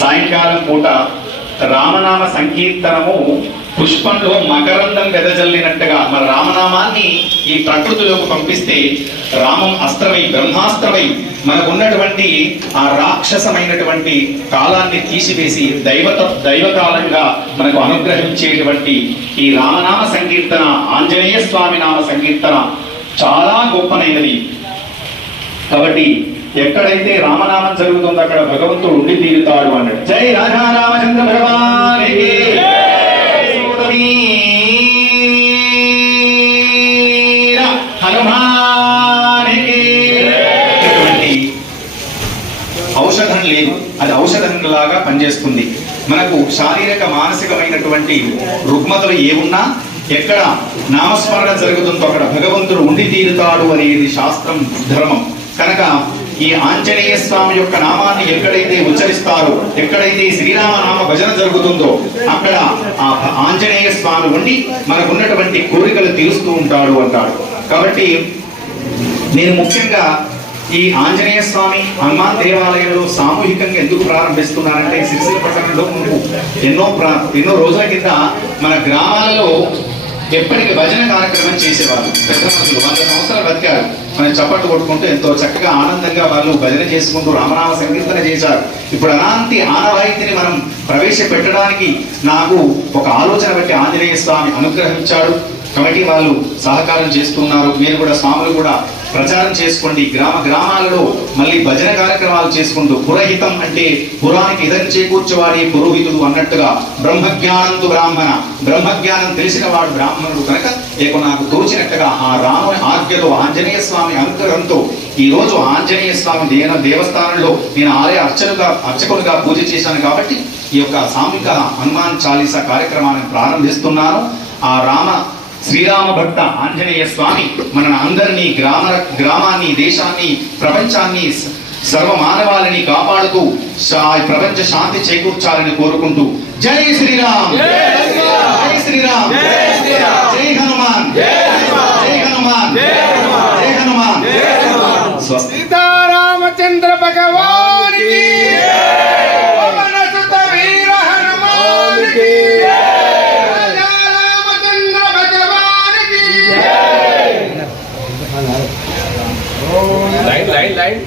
సాయంకాలం పూట రామనామ సంకీర్తనము పుష్పంలో మకరందం వెదజల్లినట్టుగా మన రామనామాన్ని ఈ ప్రకృతిలోకి పంపిస్తే రామం అస్త్రమై బ్రహ్మాస్త్రమై మనకున్నటువంటి ఆ రాక్షసమైనటువంటి కాలాన్ని తీసివేసి దైవకాలంగా మనకు అనుగ్రహించేటువంటి ఈ రామనామ సంకీర్తన, ఆంజనేయ స్వామి నామ సంకీర్తన చాలా గొప్పనైనది. కాబట్టి ఎక్కడైతే రామనామం జరుగుతుందో అక్కడ భగవంతుడు ఉండి తీరుతాడు అన్నాడు. జై రాధా రామచంద్ర భగవానికి హనుమానికి. ఔషధం లేదు, అది ఔషధంలాగా పనిచేస్తుంది. మనకు శారీరక మానసికమైనటువంటి రుగ్మతలు ఏమున్నా ఎక్కడ నామస్మరణ జరుగుతుందో అక్కడ భగవంతుడు ఉండి తీరుతాడు అనేది శాస్త్రం, ధర్మం. కనుక ఈ ఆంజనేయ స్వామి యొక్క నామాన్ని ఎక్కడైతే ఉచ్చరిస్తారో, ఎక్కడైతే శ్రీరామ నామ భజన జరుగుతుందో అక్కడ ఆ ఆంజనేయ స్వామి ఉండి మనకున్నటువంటి కోరికలు తీరుస్తూ ఉంటాడు అంటాడు. కాబట్టి నేను ముఖ్యంగా ఈ ఆంజనేయ స్వామి హనుమాన్ దేవాలయంలో సామూహికంగా ఎందుకు ప్రారంభిస్తున్నారంటే సిరిసిల్ల పట్టణంలో ముందు ఎన్నో రోజుల కింద మన గ్రామాలలో ఎప్పటికి భజన కార్యక్రమం చేసేవాళ్ళు. పెద్ద మనుషులు 100 సంవత్సరాలు బతికారు. మనం చప్పట్లు కొట్టుకుంటూ ఎంతో చక్కగా ఆనందంగా వాళ్ళు భజన చేసుకుంటూ రామనామ సంకీర్తన చేశారు. ఇప్పుడు అలాంటి ఆనవాయితీని మనం ప్రవేశపెట్టడానికి నాకు ఒక ఆలోచన బట్టి ఆంజనేయ స్వామి అనుగ్రహించాడు. కమిటీ వాళ్ళు సహకారం చేస్తున్నారు. మీరు కూడా స్వాములు కూడా ప్రచారం చేసుకోండి. గ్రామాలలో మళ్ళీ భజన కార్యక్రమాలు చేసుకుంటూ, పురహితం అంటే పురానికి ఇదం చేకూర్చవాడి పురోహితుడు అన్నట్టుగా బ్రహ్మజ్ఞానంతో బ్రాహ్మణ, బ్రహ్మజ్ఞానం తెలిసిన వాడు బ్రాహ్మణుడు కనుక నాకు తోచినట్టుగా ఆ రాముని ఆజ్ఞతో ఆంజనేయ స్వామి అనుగ్రహంతో ఈ రోజు ఆంజనేయ స్వామి దేవస్థానంలో నేను ఆలయ అర్చకులుగా పూజ చేశాను కాబట్టి ఈ యొక్క సామూహిక హనుమాన్ చాలీసా కార్యక్రమాన్ని ప్రారంభిస్తున్నాను. ఆ శ్రీరామ భక్త ఆంజనేయ స్వామి మన అందరినీ గ్రామాన్ని, దేశాన్ని, ప్రపంచాన్ని, సర్వ మానవాళిని కాపాడుతూ ప్రపంచ శాంతి చేకూర్చాలని కోరుకుంటూ జై శ్రీరామ్, జై శ్రీరామ్, జై హనుమాన్, జై హనుమాన్, జై హనుమాన్. సీతారామచంద్ర భగవాన్ కి పవన సుత వీర హనుమాన్ కి लाइन